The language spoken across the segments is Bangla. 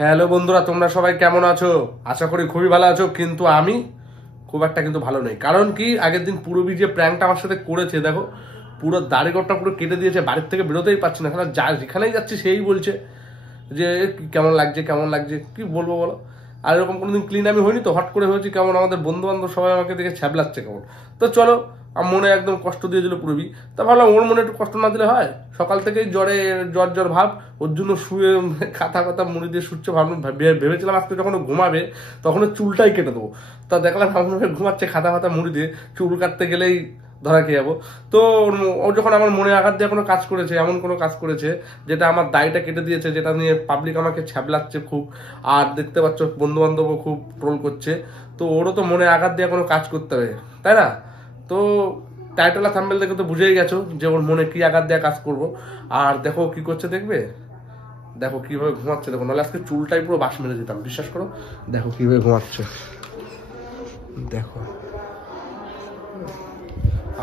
হ্যালো বন্ধুরা, তোমরা সবাই কেমন আছো? আশা করি খুবই ভালো আছো, কিন্তু আমি খুব একটা কিন্তু ভালো নেই। কারণ কি, আগের দিন পুরবি যে প্র্যাঙ্কটা আমার সাথে করেছে, দেখো পুরো দাড়িগড়টা পুরো কেটে দিয়েছে, বাড়ির থেকে বেরোতেই পারছি না। যেখানেই যাচ্ছি সেই বলছে যে কেমন লাগছে কেমন লাগছে, কি বলবো বলো। আর এরকম কোনোদিন ক্লিন আমি হইনি, তো হট করে হয়েছি কেমন, আমাদের বন্ধু বান্ধব সবাই আমাকে দেখে ছ্যাবলাচ্ছে কেমন। তো চলো, আমার মনে একদম কষ্ট দিয়েছিল পুরবি, তা ভাবলাম ওর মনে একটু কষ্ট না দিলে হয়। সকাল থেকেই জ্বর ভাব, ওর জন্য শুয়ে খাতা মুড়ি দিয়ে শুচ্ছে। ভেবেছিলাম আজকে যখন ঘুমাবে তখন চুলটাই কেটে দেবো, তা দেখলাম আমার ঘুমাচ্ছে খাতা মুড়ি দিয়ে, চুল কাটতে গেলেই ধরা খেয়ে যাবো। তো ও যখন আমার মনে আঘাত দিয়ে কোনো কাজ করেছে, এমন কোনো কাজ করেছে যেটা আমার দাড়িটা কেটে দিয়েছে, যেটা নিয়ে পাবলিক আমাকে ছ্যাবলাচ্ছে খুব, আর দেখতে পাচ্ছ বন্ধু বান্ধবও খুব ট্রোল করছে, তো ওরও তো মনে আঘাত দিয়ে কোনো কাজ করতে হবে, তাই না? তো টাইটেল আর থাম্বনেল দেখে তো বুঝেই গেছো যে ওর মনে কি আঘাত দিয়ে কাজ করব। আর দেখো কি করছে, দেখবে, দেখো কিভাবে ঘুমাচ্ছে। দেখো, নাহলে আজকে চুলটাই পুরো বাস মেরে দিতাম, বিশ্বাস করো। দেখো কিভাবে ঘুমাচ্ছে, দেখো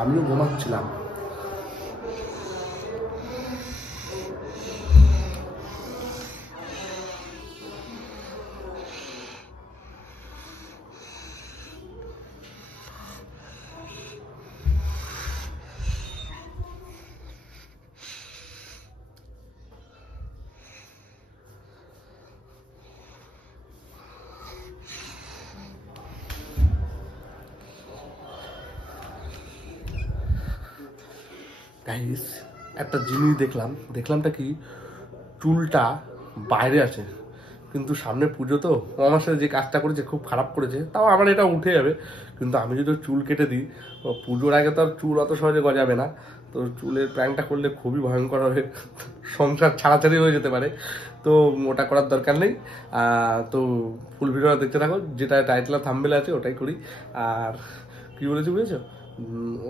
আমিও ঘুমাচ্ছিলাম। গাইস, একটা জিনিস দেখলামটা কি, চুলটা বাইরে আছে, কিন্তু সামনে পুজো, তো ও আমার সাথে যে কাজটা করেছে খুব খারাপ করেছে। তাও আমার এটা উঠে যাবে, কিন্তু আমি যদি চুল কেটে দিই, পুজোর আগে তো আর চুল অত সহজে গজাবে না। তো চুলের প্র্যাঙ্কটা করলে খুবই ভয়ঙ্কর হবে, সংসার ছাড়াছাড়ি হয়ে যেতে পারে। তো ওটা করার দরকার নেই। তো ফুল ভিডিওটা দেখতে থাকো, যেটা টাইটেল আর থাম্বনেল আছে ওটাই করি। আর কি বলেছি বুঝেছো,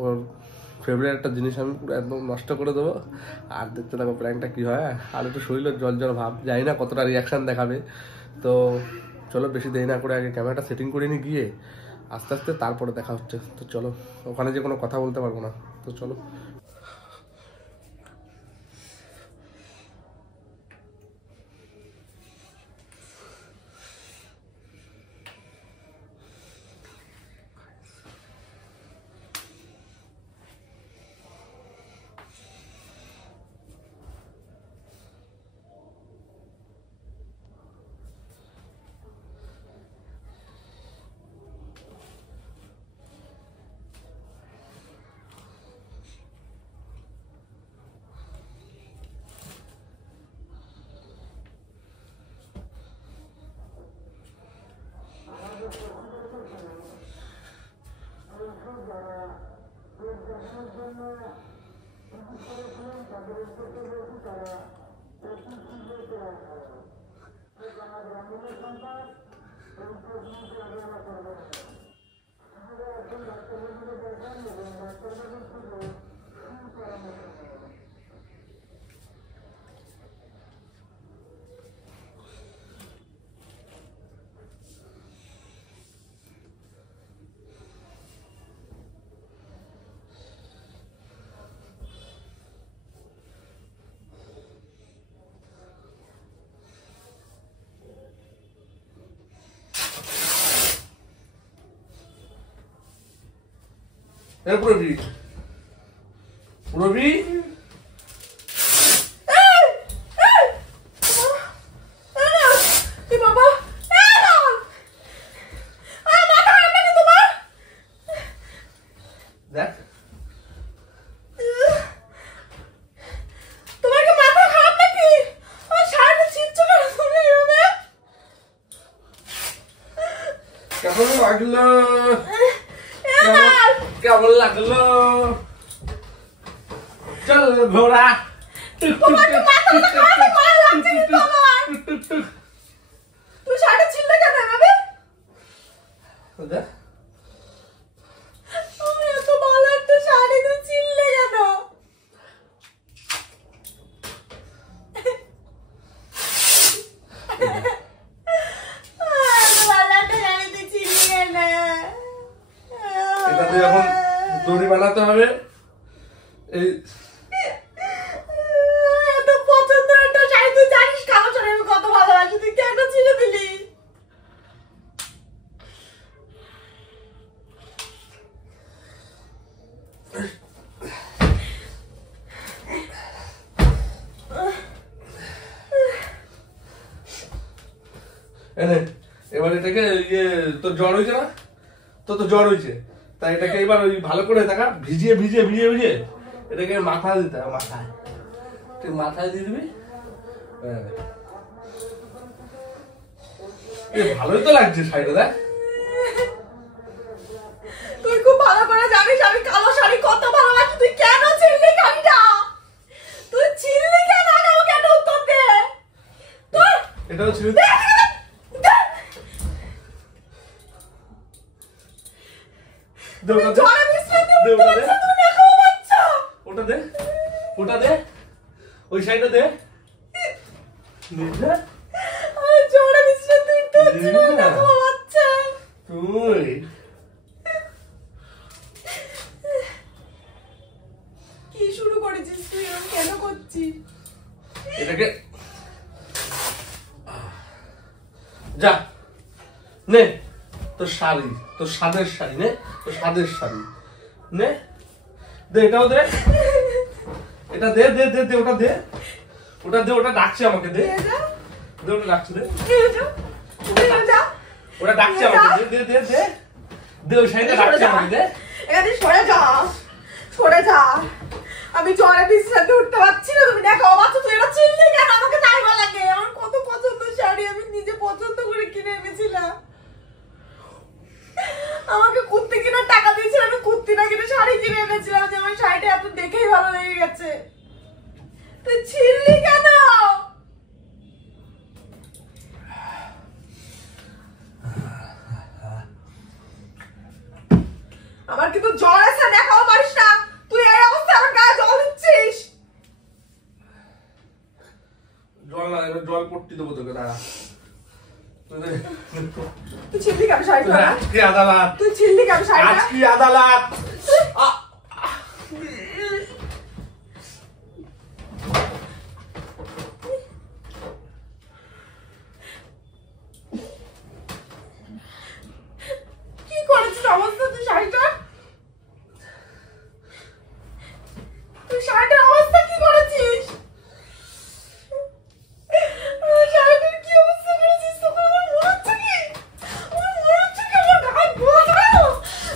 ওর ফেভারিট একটা জিনিস আমি পুরো একদম নষ্ট করে দেবো। আর দেখতে থাকো প্র্যাঙ্কটা কি হয়। আর একটু শরীরের জল ভাব, জানি না কতটা রিয়াকশান দেখাবে। তো চলো, বেশি দেরি না করে আগে ক্যামেরাটা সেটিং করে নিয়ে গিয়ে আস্তে আস্তে তারপরে দেখা হচ্ছে। তো চলো, ওখানে যে কোনো কথা বলতে পারবো না, তো চলো। পুরবি দেখ, কেমন লাগলো, কেমন লাগলো, চল ঘোড়া। তুই শাড়ি ছিঁড়লে কেন এভাবে? আমি এত ভালো একটা শাড়ি তুই ছিঁড়লে কেন? ভালো একটা শাড়ি তুই ছিঁড়লি কেন? বানাতে হবে। এই এত পছন্দের একটা শাড়ি, তুই জানিস কালো শাড়ি আমি কত ভালোবাসি, তুই কেন ছিঁড়ে দিলি? এবার এটাকে তোর জ্বর হয়েছে না, তোর তো জ্বর হয়েছে, তাই এটাকে এবার ওই ভালো করে দেখা ভিজিয়ে ভিজিয়ে ভিজিয়ে ভিজিয়ে এটাকে মাথায় দিতে হবে। মাথায় তুই মাথায় দিয়ে দিবি। ভালোই তো লাগছে শাড়িটা, দেখ। তুই খুব ভালো করে জানিস আমি কালো শাড়ি কত ভালোবাসি, তুই কেন ছিঁড়লি শাড়িটা? তুই ছিঁড়লি কেন? আমাকে একটা উত্তর দে। এটাও ছিল ওটা দে, ওটা দে, ওই সাইডটা দে। তুই কি শুরু করেছিস তুই? কেন করছিস এটাকে? যা নে তোর শাড়ি, তোর স্বাদের শাড়ি নে, তোর স্বাদের শাড়ি নে, দে এটাও দে, এটা দে দে দে দে, ওটা দে, ওটা দে, ওটা ডাকছে আমাকে, দে দে, ওটা ডাকছে, দে ওটা ডাকছে আমাকে, দে দে দে দে দে, ওই শাড়িটা ডাকছে আমাকে, দে। এখানে সরে যা, সরে যা, আমি জ্বরে বিশ্রান্তি উঠতে পারছি না। তুমি দেখো বাচ্চা, তুই এটা ছিঁড়লি কেন? আমাকে তাই ভালো লাগে, আমার কত পছন্দের শাড়ি, আমি নিজে পছন্দ করে কিনে এনেছিলাম। আমাকে কুর্তি কেনার টাকা দিয়েছিল, আমি কুর্তি না কিনে শাড়ি কিনে এনেছিলাম, যে আমার শাড়িটা এত দেখেই ভালো লেগে গেছে। তুই ছিঁড়লি কেন? আমার কিন্তু জ্বর আছে, দেখাও পারিস না। তুই এই অবস্থায় আমার গায়ে জল দিচ্ছিস। জল না, এবার জল পট্টি দেবো তোকে, দাঁড়া। তুই ছিঁড়লি কেন শাড়িটা? আজকে আদালত, তুই ছিঁড়লি কেন শাড়িটা? আজকে আদালত। কি করেছিস অবস্থা তুই শাড়িটা? তুই শাড়িটার অবস্থা কি করেছিস? শাড়িটার কি অবস্থা করেছিস? তোকে আমার মনে হচ্ছে কি? আমার মনে হচ্ছে কি আমার গায়ে বল না?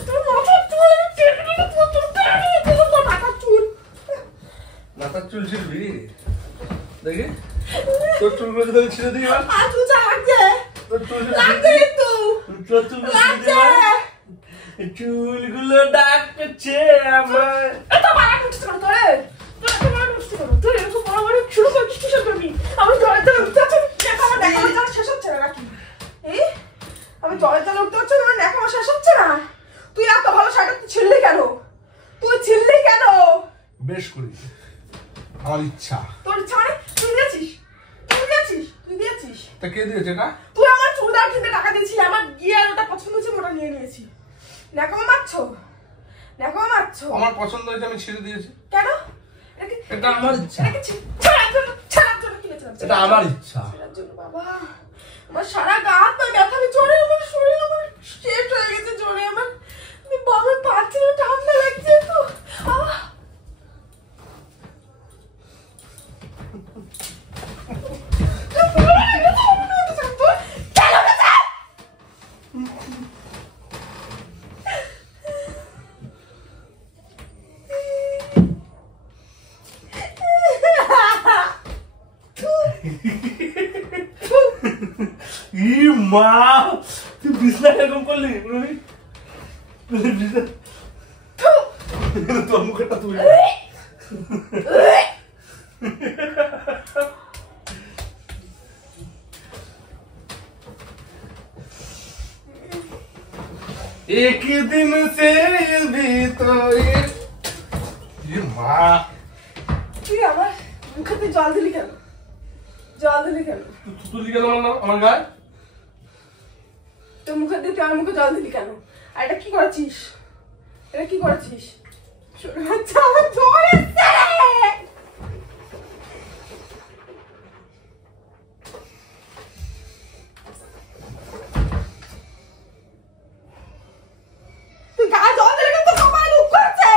তোর মাথার চুল আমি কেটে কেটে তোর মাথার চুল। মাথার চুল ছিড়বি? দেখি তোর চুলগুলো যদি আমি ছিঁড়ে দিই, এবার আর তুই যা লাগছে। তোর চুল লাগছে কিন্তু। তোর চুলগুলো ছিঁড়ে দিই, লাগছে। চুলগুলো ডাকছে আমার। এত মারা করছিস কেন তোরে? তোর এত মারা করছিস কেন? তুই এরকম মারামারি শুরু করছিস কিসের জন্য? আমি জ্বরের জ্বালা উঠতে হচ্ছে, আমার দেখানোর জ্বালা শেষ হচ্ছে না নাকি? আমি জ্বরের জ্বালা উঠতে হচ্ছে, আমার দেখানো শেষ হচ্ছে না? তুই এত ভালো শাড়িটা তুই ছিঁড়লি কেন? তুই ছিঁড়লি কেন? বেশ করি, আমার ইচ্ছা। তোর ইচ্ছা মানে? তুই দিয়েছিস, তুই দিয়েছিস, তুই দিয়েছিস। তা কে দিয়েছে এটা? তুই আমার চুড়িদার কিনতে টাকা দিয়েছিলি, আমার গিয়ে আর ওটা পছন্দ হচ্ছে, ওটা নিয়ে নিয়েছি। নেকামো মারছো, নেকামো মারছো। আমার পছন্দ হয়েছে, আমি ছিঁড়ে দিয়েছি। কেন? এটা আমার ইচ্ছা, এটা আমার ইচ্ছা। বাবা আমার সারা গা হাত পা ব্যথা, আমি জ্বরে, আমার শরীর আমার শেষ হয়ে গেছে জ্বরে, আমার আমি বাবা পাচ্ছি না, ঠান্ডা লাগছে তো। মা তুই বিছনা এরকম করলি? তোর মুখটা তুই एक दिन से भी तो মা তুই আমার মুখে জল দিলি কেন? জল দিলি কেন? তুই কেন আমার গায়ে? তোর মুখে দিয়ে তুই আমার মুখে জল দিলি কেন? আর এটা কি করেছিস? এটা কি করেছিস? ছোট বাচ্চা আমার জ্বর এসছে রে। তুই গায়ে জল দিলে কিন্তু কপালে দুঃখ আছে।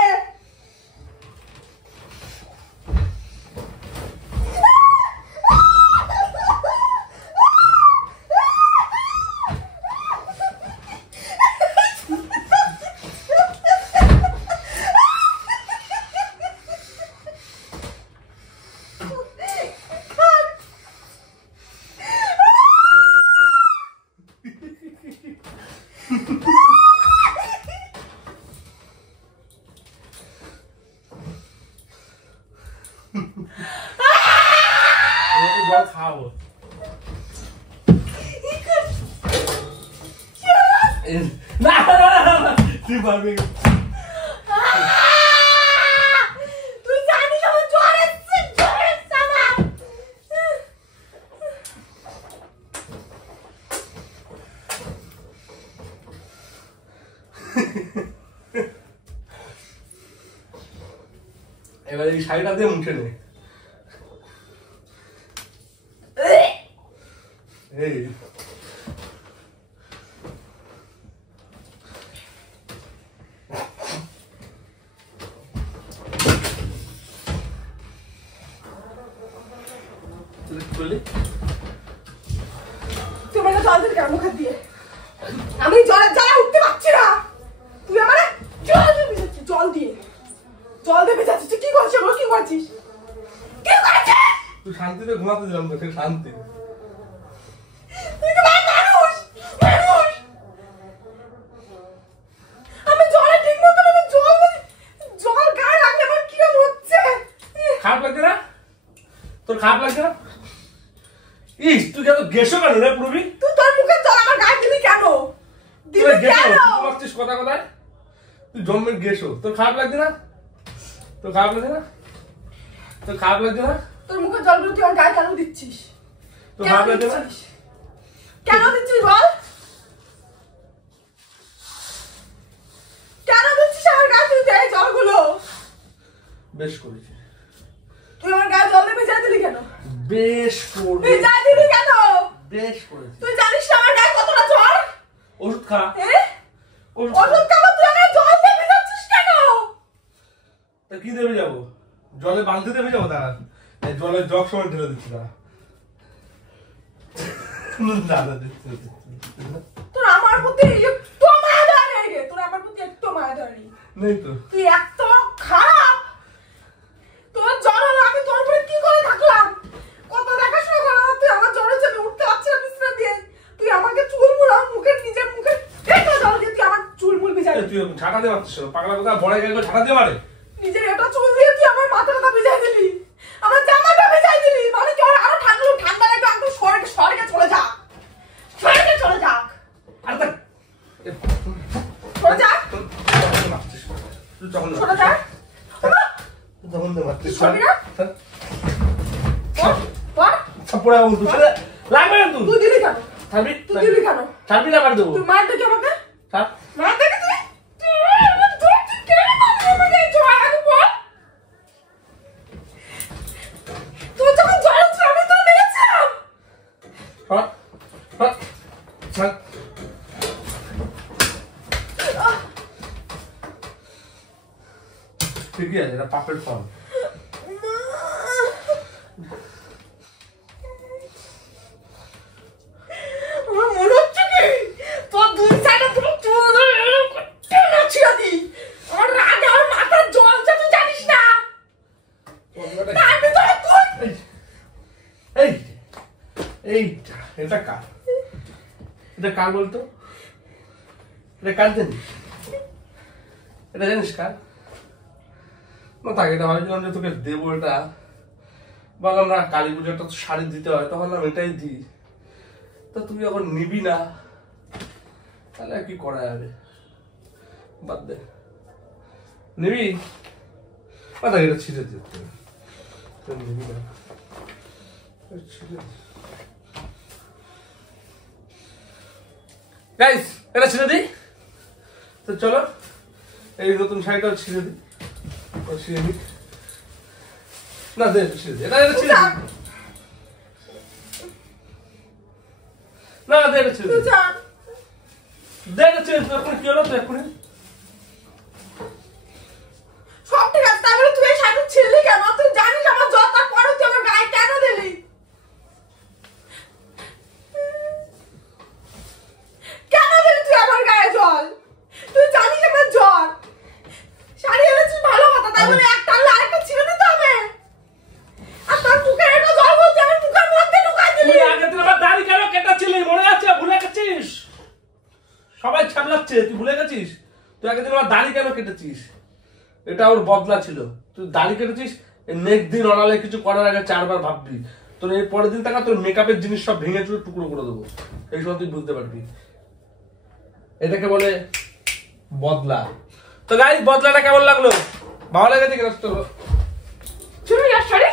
জল খাবো না তুই পারবি। তুই জানিস আমার জ্বর এসছে, জ্বর এসছে আমার। এবার এই শাড়িটা দিয়ে মুছে নে। এই তুই আমাকে জল দিলি কেন মুখে দিয়ে? আমি জলের জ্বালা উঠতে পারছি না। তুই আমারে জল দিয়ে ভিজাচ্ছিস, জল দিয়ে ভিজাচ্ছিস। তুই কি করছিস? আমার কি করছিস? কি করছিস? তুই শান্তিতে ঘুমাতে দিলাম তো, শান্তি। তুই তো মানুষ। আমি জলে ঠিক মতো জল গায়ে রাখলে আমার কিরম হচ্ছে। খারাপ লাগছে না তোর? খারাপ লাগছে না? ইস তুই কেন গেছো কেন রে প্রবি? তুই তোর মুখে জল আমার গায়ে দিলি কেন? দিলি কেন? তুই কথা কথায় তুই জন্মের গেছো। তোর খারাপ লাগছে না? তোর খারাপ লাগছে না? তোর খারাপ লাগছে না? তোর মুখে জলগুলো তুই আমার গায়ে কেন দিচ্ছিস? তোর খারাপ লাগছে না? কেন দিচ্ছিস বল? কেন দিচ্ছিস আমার গায়ে তুই এই জলগুলো? বেশ করেছিস। তুই আমার গায়ে জল দিয়ে ভিজাই দিলি কেন? বেশ করে ভিজাই দিলি কেন? বেশ করেছিস। তুই জানিস না আমার গায়ে কতটা জ্বর? ওষুধ খা। ওষুধ খাবো, তুই আমার জল দিয়ে ভিজাচ্ছিস কেন? তা কি দেবে যাবো? জলে বালতি দেবে যাবো? তারা জলের জগ সময় ঢেলে দিচ্ছি না। তোর আমার প্রতি একটু মায়া দেওয়া নেই রে। তোর আমার প্রতি একটু মায়া দেওয়া নেই। নেই তো। তুই এত খারাপ। তোর জ্বর হলো, আমি তোর উপরে কি করে থাকলাম? কত দেখাশোনা করলাম, তুই আমার জ্বর হচ্ছে, আমি উঠতে পারছি না বিছানা দিয়ে। তুই আমাকে চুলমুল আমার নিজের মুখে একটা জল দিয়ে তুই আমার চুলমুল ভিজাই দিলি। তুই ছাটা দিয়ে মারছিস পাগলা কথা বড় গেলে ছাটা দিয়ে মারে। নিজের এটা চুল দিয়ে তুই আমার মাথাটা ভিজাই দিলি, আমার জামাটা ভিজাই দিলি। মানে কি ওর আরো ঠান্ডা লাগবে? একদম স্বর্গে চলে যা, স্বর্গে চলে যা। আর তা চলে যা, তুই তখন চলে যা। তখন মারছিস। সরবি না? বল। থাপড়া বলতো লাগবে না তুই। তুই দিলি কেন? ছাড়বি? তুই দিলি কেন? ছাড়বি না মার দেবো। তুই মার দেখি আমাকে, ছাড়। মার দেখি তুই। তুই কেন মারলি আমাকে? জল আগে বল। তুই যখন জল ছিল আমি তো মেরেছিলাম। ছাড়। ছাড়। ছাড়। ঠিকই আছে, এটা পাপের ফল। আমার মনে হচ্ছে কি তোর দুই সাইডে পুরো চুল ধরে এরকম করে নাচিয়ে দি। আমার রাগে আমার মাথার জ্বলছে, তুই জানিস না? তার ভিতরে তুই এইটা এটা কার? এটা কার বলতো? এটা কার জানিস? এটা জানিস কার? না তাকে এটা ভাবছিলাম যে তোকে দেবো। এটা বললাম না, কালী পুজোর একটা শাড়ি দিতে হয়, তখন না এটাই দিই। তা তুই যখন নিবি না তাহলে কি করা যাবে? বাদ দে। নিবি? তাকে এটা ছিঁড়ে দিতে নিবি না, ছিঁড়ে গাইস এটা ছিঁড়ে দিই। তো চলো এই নতুন শাড়িটাও ছিঁড়ে দিই। না দে এটা না দে কি হলো তো এখন সব ঠিক আছে, তাহলে তুই এই শাড়ি ছিঁড়লি কেন? তুই জানিস আমার জ্বর, তারপরে তুই আমার গায়ে কেন দিলি? কেন দিলি তুই আমার গায়ে জল? তুই জানিস আমার জ্বর। শাড়ি এনেছিস ভালো কথা, তাই বলে একটা আনলে আরেকটা ছিঁড়ে দিতে হবে? আর তোর মুখে একটা জল বলতে আমার মুখের মধ্যে ঢুকাই দিলি। তুই আগে দিন আমার দাড়ি কেন কেটেছিলি মনে আছে? ভুলে গেছিস? সবাই ছাবলাচ্ছে, তুই ভুলে গেছিস? তুই আগে দিন আমার দাড়ি কেন কেটেছিস? এটা ওর বদলা ছিল। তুই দাড়ি কেটেছিস, নেক্সট দিন অনালে কিছু করার আগে 4 বার ভাববি। তোর এই পরের দিন টাকা তোর মেকআপের জিনিস সব ভেঙে চুরে টুকরো করে দেবো। এই সময় তুই বুঝতে পারবি এটাকে বলে বদলা। তো গাইস, বদলাটা কেমন লাগলো? ভালো লেগেছে কিনা? ছিঁড়বি আর শাড়ি?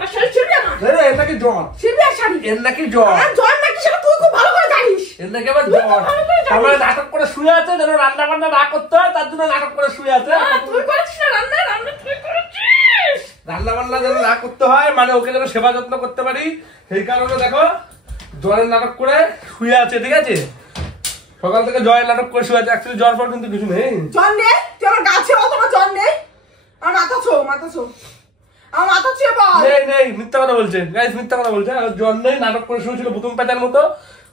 আর শাড়ি ছিঁড়বি আমার? এটা কি জ্বর? ছিঁড়বি আর শাড়ি? এর নাকি জ্বর? আর জ্বর নাকি সেটা তুই খুব ভালো করে জানিস। এর নাকি আবার জ্বর? আমার নাটক করে শুয়ে আছে, যেন রান্না বান্না না করতে হয়, তার জন্য নাটক করে শুয়ে আছে। তুই করেছিস না রান্না? রান্না তুই করেছিস। রান্না বান্না যেন না করতে হয়, মানে ওকে যেন সেবা যত্ন করতে পারি, সেই কারণে দেখো জ্বরের নাটক করে শুয়ে আছে। ঠিক আছে, সকাল থেকে জ্বরের নাটক করে শুয়ে আছে। অ্যাকচুয়ালি জ্বর ফর কিন্তু কিছু নেই। জ্বর নেই? তুই আমার গাছে বল তোমার জ্বর নেই? আমার মাথা ছো, মাথা ছো, আমার মাথা ছুঁয়ে বল। নেই নেই, মিথ্যা কথা বলছে গাইস, মিথ্যা কথা বলছে। আর জ্বর নেই, নাটক করে শুয়েছিল প্রথম পেটার মতো।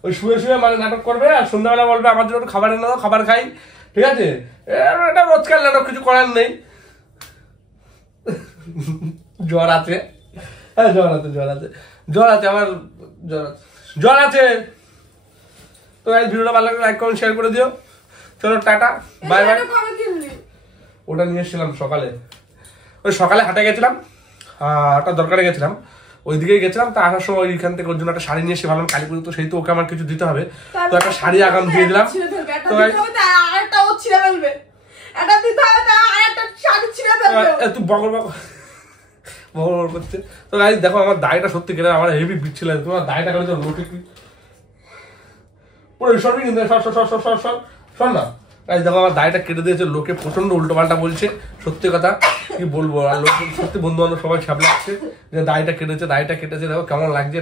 ওই শুয়ে শুয়ে মানে নাটক করবে, আর সন্ধ্যাবেলা বলবে আমার জন্য একটু খাবার এনে দাও, খাবার খাই। ঠিক আছে, এটা রোজকার নাটক, কিছু করার নেই। জ্বর আছে, হ্যাঁ জ্বর আছে, জ্বর আছে, জ্বর আছে, আমার জ্বর আছে, জ্বর আছে। তো গাইস, ভিডিওটা ভালো লাগলে লাইক কমেন্ট শেয়ার করে দিও। চলো টাটা, বাই বাই। ওটা নিয়ে এসেছিলাম সকালে, ওই সকালে হাটে গেছিলাম, একটা দরকারে গেছিলাম, ওইদিকেই গেছিলাম। তা আসার সময় ওইখান থেকে ওর জন্য একটা শাড়ি নিয়ে এসে ভাবলাম কালী পুজো তো, সেই তো ওকে আমার কিছু দিতে হবে, তো একটা শাড়ি আগাম দিয়ে দিলাম। তো আরেকটা ও ছিঁড়ে ফেলবে, এটা দিতে হবে, আরেকটা শাড়ি ছিঁড়ে ফেলবে। তুই বগর বগর বগর করছে। তো গাইস দেখো, আমার দাড়িটা সত্যি কেটে আমার হেভি বিচ্ছিল। তোমার দাড়িটা কেটে তো লোটে কি পুরো সরবি কিন্তু, সর না গাইস। দেখো আমার দাড়িটা কেটে দিয়েছে, লোকে প্রচন্ড উল্টো পাল্টা বলছে। সত্যি কথা কি বলবো, আর লোক সত্যি বন্ধু বান্ধব সবাই ছাপ লাগছে যে দাড়িটা কেটেছে। দেখো কেমন লাগছে,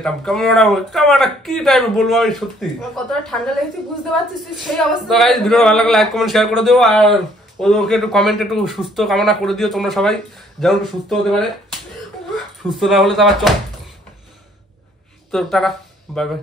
কেমন কি টাইপের বলবো আমি সত্যি। কতটা ঠান্ডা লেগেছে বুঝতে পারছিস তুই সেই অবস্থা। তো গাইস, ভিডিও ভালো লাগলে লাইক কমেন্ট শেয়ার করে দিও, আর ওকে একটু কমেন্টে একটু সুস্থ কামনা করে দিও তোমরা সবাই, যেন একটু সুস্থ হতে পারে। সুস্থ না হলে তো আবার চল। তো টাটা, বাই বাই।